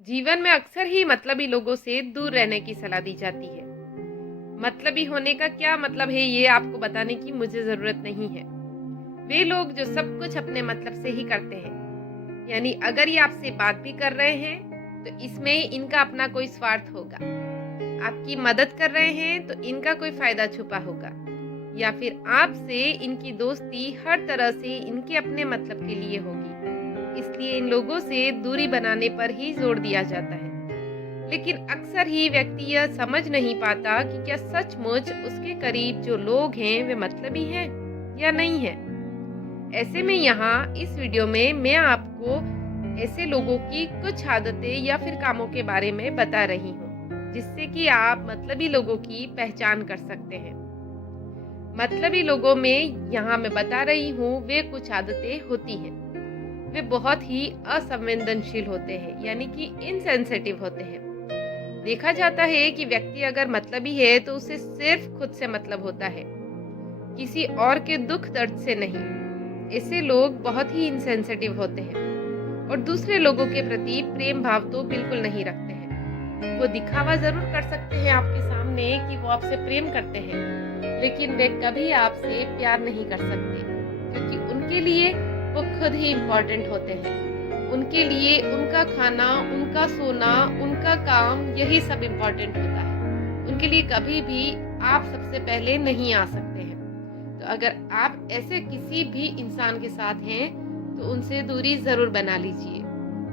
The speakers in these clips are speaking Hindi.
जीवन में अक्सर ही मतलबी लोगों से दूर रहने की सलाह दी जाती है। मतलबी होने का क्या मतलब है ये आपको बताने की मुझे ज़रूरत नहीं है। वे लोग जो सब कुछ अपने मतलब से ही करते हैं। यानी अगर ये आपसे बात भी कर रहे हैं तो इसमें इनका अपना कोई स्वार्थ होगा। आपकी मदद कर रहे हैं तो इनका कोई फ़ायदा छुपा होगा। या फिर आपसे इनकी दोस्ती हर तरह से इनके अपने मतलब के लिए होगी। इसलिए इन लोगों से दूरी बनाने पर ही जोर दिया जाता है। लेकिन अक्सर ही व्यक्ति यह समझ नहीं पाता कि क्या सचमुच उसके करीब जो लोग हैं वे मतलबी हैं या नहीं है। ऐसे में यहाँ इस वीडियो में मैं आपको ऐसे लोगों की कुछ आदतें या फिर कामों के बारे में बता रही हूँ, जिससे कि आप मतलबी लोगों की पहचान कर सकते हैं। मतलबी लोगों में यहाँ मैं बता रही हूँ वे कुछ आदतें होती हैं। वे बहुत ही असंवेदनशील होते हैं, यानी कि इनसेंसिटिव होते हैं। देखा जाता है कि व्यक्ति अगर मतलबी है तो उसे सिर्फ खुद से मतलब होता है, किसी और के दुख दर्द से नहीं। ऐसे लोग बहुत ही इनसेंसिटिव होते हैं और दूसरे लोगों के प्रति प्रेम भाव तो बिल्कुल नहीं रखते हैं। वो दिखावा जरूर कर सकते हैं आपके सामने कि वो आपसे प्रेम करते हैं, लेकिन वे कभी आपसे प्यार नहीं कर सकते, क्योंकि उनके लिए वो खुद ही इम्पोर्टेंट होते हैं। उनके लिए उनका खाना, उनका सोना, उनका काम, यही सब इम्पोर्टेंट होता है। उनके लिए कभी भी आप सबसे पहले नहीं आ सकते हैं। तो अगर आप ऐसे किसी भी इंसान के साथ हैं तो उनसे दूरी ज़रूर बना लीजिए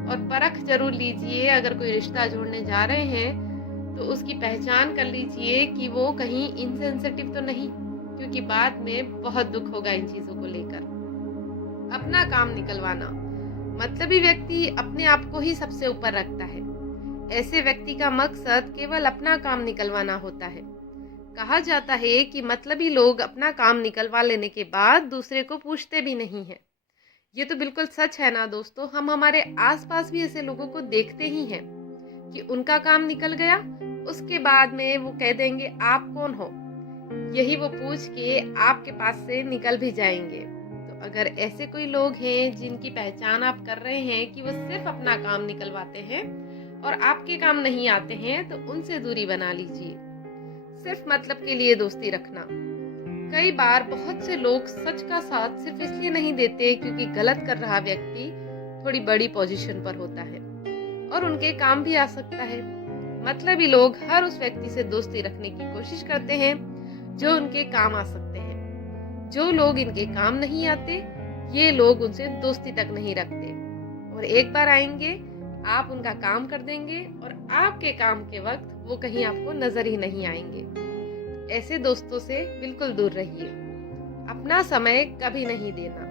और परख ज़रूर लीजिए। अगर कोई रिश्ता जोड़ने जा रहे हैं तो उसकी पहचान कर लीजिए कि वो कहीं इनसेंसिटिव तो नहीं, क्योंकि बाद में बहुत दुख होगा इन चीज़ों को लेकर। अपना काम निकलवाना। मतलबी व्यक्ति अपने आप को ही सबसे ऊपर रखता है। ऐसे व्यक्ति का मकसद केवल अपना काम निकलवाना होता है। कहा जाता है कि मतलबी लोग अपना काम निकलवा लेने के बाद दूसरे को पूछते भी नहीं हैं। ये तो बिल्कुल सच है ना दोस्तों। हम हमारे आसपास भी ऐसे लोगों को देखते ही हैं कि उनका काम निकल गया, उसके बाद में वो कह देंगे आप कौन हो, यही वो पूछ के आपके पास से निकल भी जाएंगे। तो अगर ऐसे कोई लोग हैं जिनकी पहचान आप कर रहे हैं कि वो सिर्फ अपना काम निकलवाते हैं और आपके काम नहीं आते हैं, तो उनसे दूरी बना लीजिए। सिर्फ मतलब के लिए दोस्ती रखना। कई बार बहुत से लोग सच का साथ सिर्फ इसलिए नहीं देते क्योंकि गलत कर रहा व्यक्ति थोड़ी बड़ी पोजीशन पर होता है और उनके काम भी आ सकता है। मतलबी लोग हर उस व्यक्ति से दोस्ती रखने की कोशिश करते हैं जो उनके काम आ सकते हैं। जो लोग इनके काम नहीं आते, ये लोग उनसे दोस्ती तक नहीं रखते, और एक बार आएंगे, आप उनका काम कर देंगे और आपके काम के वक्त वो कहीं आपको नजर ही नहीं आएंगे। ऐसे दोस्तों से बिल्कुल दूर रहिए। अपना समय कभी नहीं देना।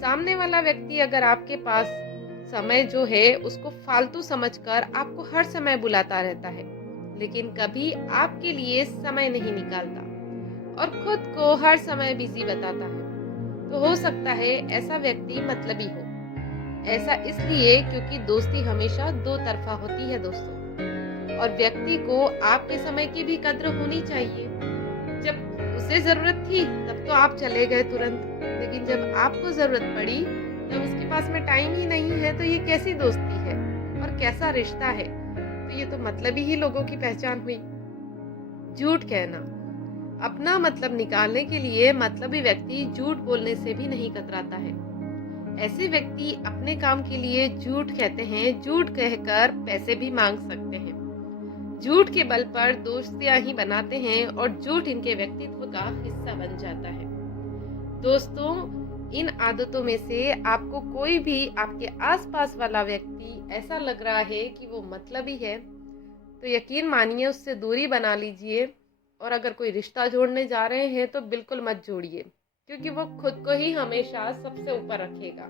सामने वाला व्यक्ति अगर आपके पास समय जो है उसको फालतू समझकर आपको हर समय बुलाता रहता है, लेकिन कभी आपके लिए समय नहीं निकालता और खुद को हर समय बिजी बताता है, तो हो सकता है ऐसा व्यक्ति मतलबी हो। ऐसा इसलिए क्योंकि दोस्ती हमेशा दो तरफा होती है दोस्तों, और व्यक्ति को आपके समय की भी कद्र होनी चाहिए। जब उसे जरूरत थी तब तो आप चले गए तुरंत, लेकिन जब आपको जरूरत पड़ी तब उसके पास में टाइम ही नहीं है, तो ये कैसी दोस्ती है और कैसा रिश्ता है। तो ये तो मतलबी ही लोगों की पहचान हुई। झूठ कहना। अपना मतलब निकालने के लिए मतलबी व्यक्ति झूठ बोलने से भी नहीं कतराता है। ऐसे व्यक्ति अपने काम के लिए झूठ कहते हैं, झूठ कहकर पैसे भी मांग सकते हैं, झूठ के बल पर दोस्तियां ही बनाते हैं और झूठ इनके व्यक्तित्व का हिस्सा बन जाता है। दोस्तों, इन आदतों में से आपको कोई भी आपके आसपास वाला व्यक्ति ऐसा लग रहा है कि वो मतलबी है, तो यकीन मानिए उससे दूरी बना लीजिए। और अगर कोई रिश्ता जोड़ने जा रहे हैं तो बिल्कुल मत जोड़िए, क्योंकि वो खुद को ही हमेशा सबसे ऊपर रखेगा।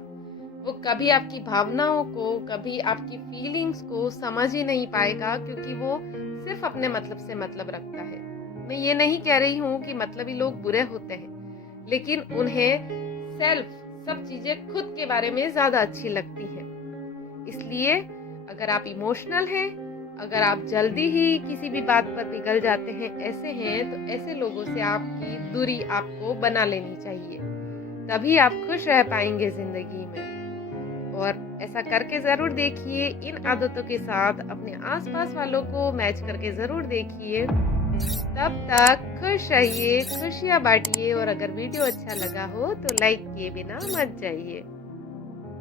वो कभी आपकी भावनाओं को, कभी आपकी फीलिंग्स को समझ ही नहीं पाएगा, क्योंकि वो सिर्फ अपने मतलब से मतलब रखता है। मैं ये नहीं कह रही हूँ कि मतलबी लोग बुरे होते हैं, लेकिन उन्हें सेल्फ सब चीजें खुद के बारे में ज्यादा अच्छी लगती है। इसलिए अगर आप इमोशनल हैं, अगर आप जल्दी ही किसी भी बात पर पिघल जाते हैं, ऐसे हैं, तो ऐसे लोगों से आपकी दूरी आपको बना लेनी चाहिए। तभी आप खुश रह पाएंगे जिंदगी में। और ऐसा करके ज़रूर देखिए। इन आदतों के साथ अपने आसपास वालों को मैच करके ज़रूर देखिए। तब तक खुश रहिए, खुशियाँ बाँटिए और अगर वीडियो अच्छा लगा हो तो लाइक किए बिना मत जाइए।